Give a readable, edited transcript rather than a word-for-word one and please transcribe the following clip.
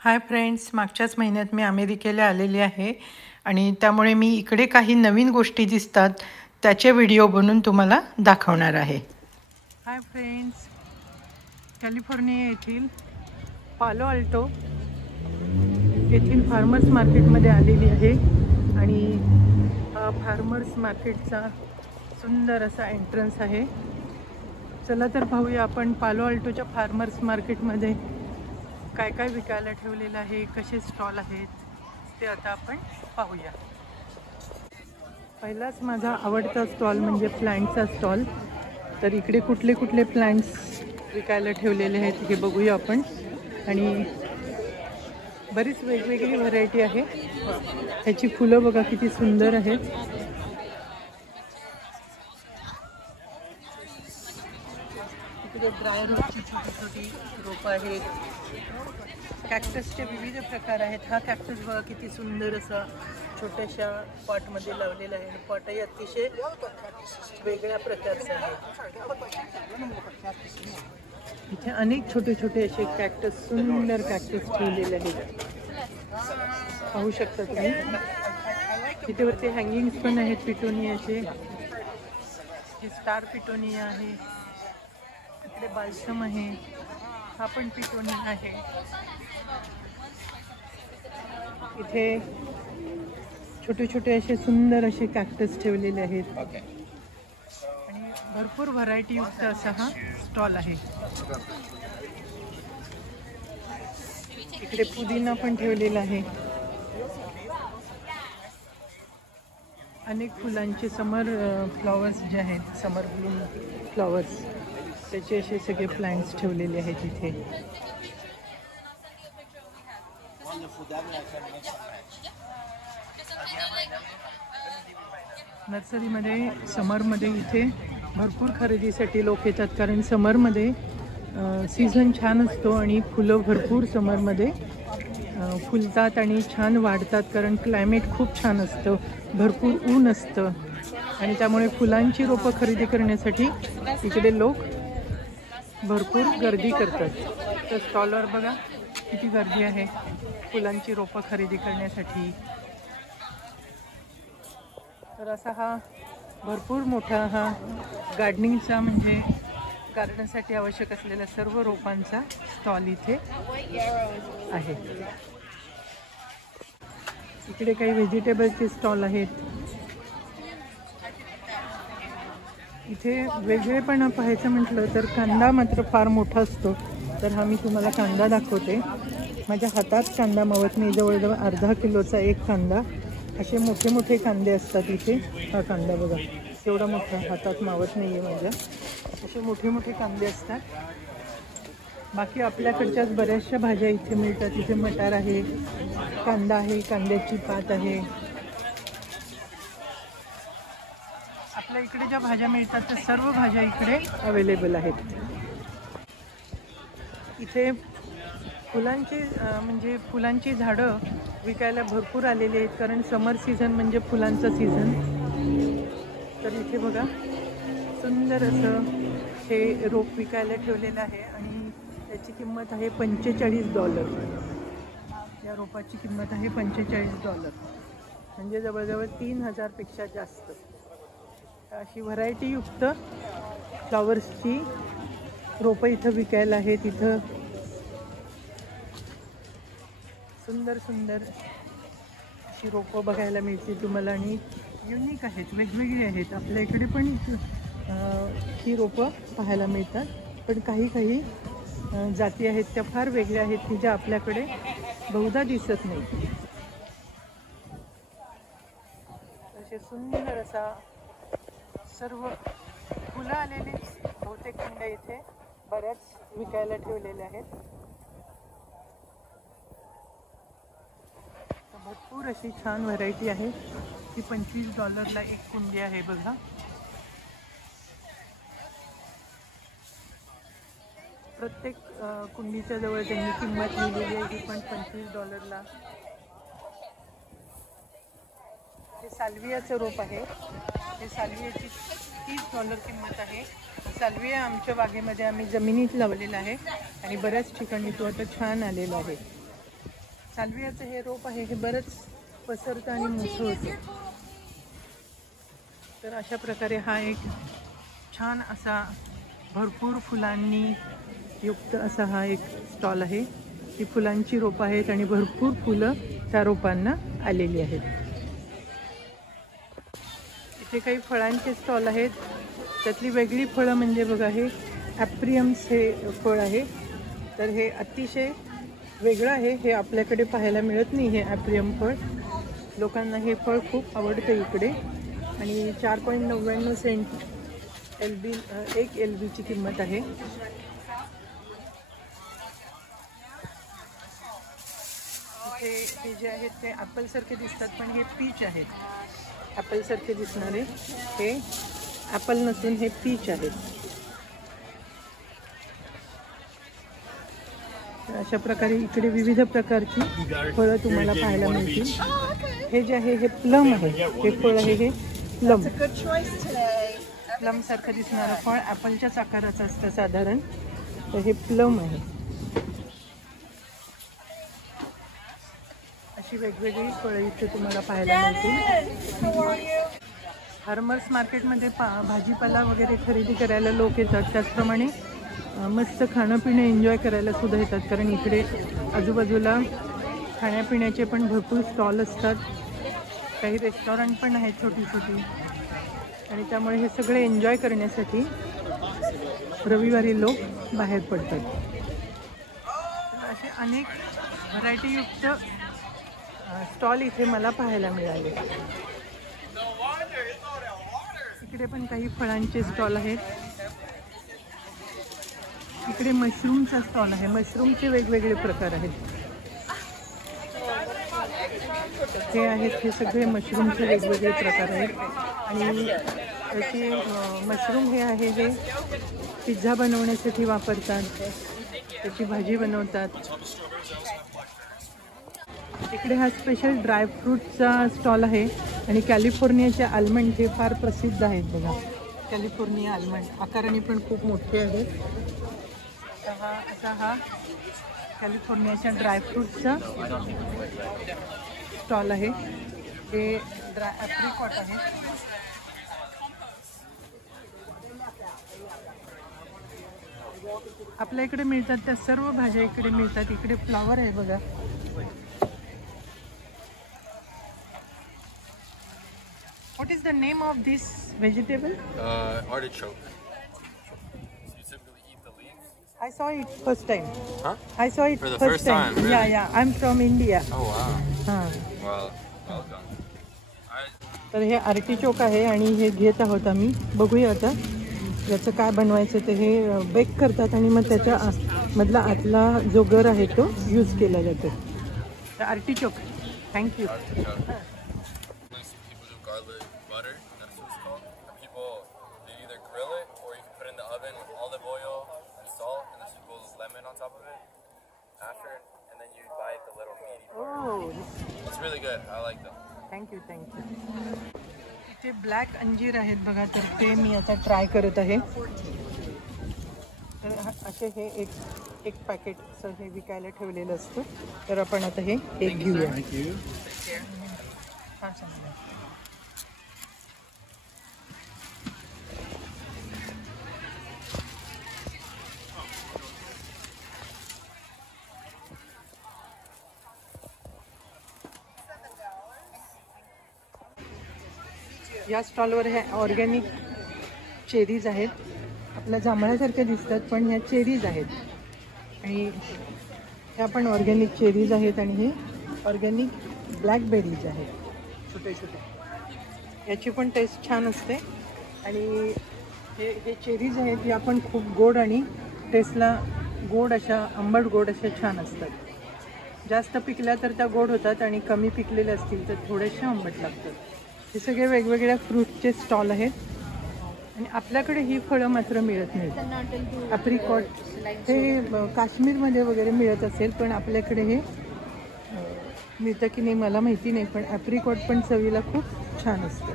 Hi friends, मागच्याच महिन्यात मी अमेरिकेला आलेली आहे आणि त्यामुळे मी इकडे काही नवीन गोष्टी दिसतात त्याचे व्हिडिओ बनवून तुम्हाला दाखवणार आहे. हाय फ्रेंड्स, कॅलिफोर्निया येथील पालो आल्टो येथील फार्मर्स मार्केटमध्ये आलेली आहे आणि हा फार्मर्स मार्केटचा सुंदर असा एंट्रन्स आहे. चला तर पाहूया आपण पालो आल्टोच्या फार्मर्स मार्केटमध्ये काय काय विकायला ठेवलेलं आहे, कसे स्टॉल आहेत ते आता आपण पाहूया. पहिलाच माझा आवडता स्टॉल म्हणजे प्लांटचा स्टॉल. तर इकडे कुठले कुठले प्लांट्स विकायला ठेवलेले आहेत हे बघूया आपण. आणि बरीच वेगवेगळी व्हरायटी आहे. ह्याची फुलं बघा किती सुंदर आहेत. इकडे ड्राय रोजची छोटी छोटी रोपं आहेत. कॅक्टसचे विविध प्रकार आहेत. हा कॅक्टस बघा किती सुंदर असा छोट्याशा पॉटमध्ये लावलेला आहे. पॉटही अतिशय वेगळ्या प्रकारचा आहे. इथे अनेक छोटे छोटे असे कॅक्टस, सुंदर कॅक्टस ठेवलेले आहेत. पाहू शकता तुम्ही. इथे वरती हँगिंग्स पण आहेत पिटोनियाचे. हे स्टार पिटोनिया आहे. इकडे बाल्सम आहे. हा पण पिटोनिया आहे. इथे छोटे छोटे असे सुंदर असे कॅक्टस ठेवलेले आहेत आणि भरपूर व्हरायटी युक्त असा हा स्टॉल आहे. इकडे पुदिना पण ठेवलेला आहे. अनेक फुलांचे समर फ्लॉवर्स जे आहेत, समर ब्लूम फ्लॉवर्स, त्याचे असे सगळे प्लांट्स ठेवलेले आहेत इथे. नर्सरीमध्ये समरमध्ये इथे भरपूर खरेदीसाठी लोक येतात, कारण समरमध्ये सीझन छान असतो आणि फुलं भरपूर समरमध्ये फुलतात आणि छान वाढतात, कारण क्लायमेट खूप छान असतं, भरपूर ऊन असतं आणि त्यामुळे फुलांची रोपं खरेदी करण्यासाठी इकडे लोक भरपूर गर्दी करतात. तर स्टॉलवर बघा किती गर्दी आहे फुलांची रोपं खरेदी करण्यासाठी. तर असा हा भरपूर मोठा हा गार्डनिंगचा, म्हणजे गार्डनसाठी आवश्यक असलेल्या सर्व रोपांचा स्टॉल इथे आहे. इकडे काही व्हेजिटेबल्सचे स्टॉल आहेत. इथे वेगळेपणा पाहायचं म्हटलं तर कांदा मात्र फार मोठा असतो. तर हा मी तुम्हाला कांदा दाखवते. माझ्या हातात कांदा मावत नाही. जवळजवळ अर्धा किलोचा एक कांदा. असे मोठे मोठे कांदे असतात इथे. हा कांदा बघा एवढा मोठा, हातात मावत नाही आहे माझ्या. असे मोठे मोठे कांदे असतात. बाकी आपल्याकडच्याच बऱ्याचशा भाज्या इथे मिळतात. इथे मटार आहे, कांदा आहे, कांद्याची पात आहे. आपल्या इकडे ज्या भाज्या मिळतात त्या सर्व भाज्या इकडे अवेलेबल आहेत. इथे फुलांची झाडं विकायला भरपूर आलेली आहेत, कारण समर सीझन म्हणजे फुलांचा सीझन. तर इथे बघा सुंदर असं हे रोप विकायला ठेवलेलं आहे आणि त्याची किंमत आहे $45. या रोपाची किंमत आहे $45, म्हणजे जवळजवळ 3000 पेक्षा जास्त. अशी व्हरायटीयुक्त फ्लॉवर्सची रोपं इथं विकायला आहेत. इथं सुंदर सुंदर अशी रोपं बघायला मिळतील तुम्हाला आणि युनिक आहेत, वेगवेगळी आहेत. आपल्या इकडे पण ही रोपं पाहायला मिळतात, पण काही जाती आहेत त्या फार वेगळ्या आहेत की ज्या आपल्याकडे बहुधा दिसत नाही. असे सुंदर असा सर्व फुलं आलेली बहुतेक कुंड्या इथे बऱ्याच विकायला ठेवलेल्या आहेत. भरपूर अशी छान व्हरायटी आहे. ती $25 एक कुंडी आहे बघा. प्रत्येक कुंडीच्या जवळ त्यांनी किंमत लिहिलेली आहे. ही पण $25. हे साल्वियाचं रोप आहे. हे साल्वियाची $30 किंमत आहे. साल्विया आमच्या बागेमध्ये आम्ही जमिनीत लावलेला आहे आणि बऱ्याच ठिकाणी तो आता छान आलेला आहे. साल्वियाचं हे रोप आहे हे बरंच पसरतं आणि मोठं होतं. तर अशा प्रकारे हा एक छान असा भरपूर फुलांनी युक्त असा हा एक स्टॉल आहे. ही फुलांची रोपं आहेत आणि भरपूर फुलं त्या रोपांना आलेली आहेत. इथे काही फळांचे स्टॉल आहेत. त्यातली वेगळी फळं म्हणजे बघा हे ॲप्रियम्स हे फळ आहे. तर हे अतिशय वेगळं आहे. हे आपल्याकडे पाहायला मिळत नाही हे ॲप्रियम फळ. लोकांना हे फळ खूप आवडतं इकडे. आणि 4.99 सेंट एक LBची किंमत आहे. इथे हे जे आहेत ते ॲपलसारखे दिसतात पण हे पीच आहेत. ॲपलसारखे दिसणारे हे ॲपल नसून हे पीच आहेत. अशा प्रकारे इकडे विविध प्रकारची फळं तुम्हाला पाहायला मिळतील. हे जे आहे हे प्लम आहे. हे फळ आहे हे प्लम. प्लम सारखं दिसणारं फळ ॲपलच्याच आकाराचं असतं साधारण. तर हे प्लम आहे. अशी वेगवेगळी फळं इथे तुम्हाला पाहायला मिळतील. फार्मर्स मार्केटमध्ये भाजीपाला वगैरे खरेदी करायला लोक येतात. त्याचप्रमाणे मस्त खाणं पिणं एन्जॉय करायला सुद्धा येतात. कारण इकडे आजूबाजूला खाण्यापिण्याचे पण भरपूर स्टॉल असतात. काही रेस्टॉरंट पण आहेत छोटी छोटी. आणि त्यामुळे हे सगळे एन्जॉय करण्यासाठी रविवारी लोक बाहेर पडतात. असे अनेक व्हरायटीयुक्त स्टॉल इथे मला पाहायला मिळाले. इकडे पण काही फळांचे स्टॉल आहेत. इकडे मशरूमचा स्टॉल आहे. मशरूमचे वेगवेगळे प्रकार आहेत. हे आहेत हे सगळे मशरूमचे वेगवेगळे प्रकार आहेत. आणि त्याचे मशरूम हे आहे हे पिझ्झा बनवण्यासाठी वापरतात. त्याची भाजी बनवतात. इकडे हा स्पेशल ड्रायफ्रूटचा स्टॉल आहे. आणि कॅलिफोर्नियाचे आल्मंड हे फार प्रसिद्ध आहेत बघा. कॅलिफोर्निया आल्मंड आकाराने पण खूप मोठे आहेत. हा कॅलिफोर्नियाच्या ड्रायफ्रूटचा स्टॉल आहे. हे ॲप्रिकॉट आहे. आपल्या इकडे मिळतात त्या सर्व भाज्या इकडे मिळतात. इकडे फ्लावर आहे बघा. What is the name of this vegetable? Artichoke. So you simply eat the leaves? I saw it first time. Huh? I saw it For the first first time. time, really? Yeah. I'm from India. Oh wow. हां. Welcome. तर हे artichoke आहे आणि हे घेत आहोत आम्ही. बघूया आता याचं काय बनवायचं ते. हे बेक करतात आणि मग त्याच्या मधला आतला जो गर आहे तो यूज केला जातो. तर artichoke. Thank you. People do garlic butter. That's what it's called. And people they either grill it or you can put it in the oven with olive oil and salt and then sprinkle lemon on top of it after, and then you bite the little meaty part. Oh. It's really good. I like them. Thank you. इथे black अंजीर आहेत बघा. तर ते मी आता try करत आहे. तर असे हे एक पॅकेट असं हे विकायला ठेवलेलं असतं. तर आपण आता हे एक घेऊया. हां चांगलं. या स्टॉलवर हे ऑर्गॅनिक चेरीज आहेत. आपल्या जांभळ्यासारख्या दिसतात पण ह्या चेरीज आहेत. आणि ह्या पण ऑर्गॅनिक चेरीज आहेत. आणि हे ऑर्गॅनिक ब्लॅकबेरीज आहेत छोटे छोटे. याची पण टेस्ट छान असते. आणि हे चेरीज आहेत या पण खूप गोड आणि टेस्टला गोड अशा आंबट गोड अशा छान असतात. जास्त पिकल्या तर त्या गोड होतात आणि कमी पिकलेल्या असतील तर थोड्याशा आंबट लागतात. हे सगळे वेगवेगळ्या फ्रूटचे स्टॉल आहेत. आणि आपल्याकडे ही फळं मात्र मिळत नाहीत. ॲप्रिकॉट हे काश्मीरमध्ये वगैरे मिळत असेल पण आपल्याकडे हे मिळतं की नाही मला माहिती नाही. पण ॲप्रिकॉट पण चवीला खूप छान असतं.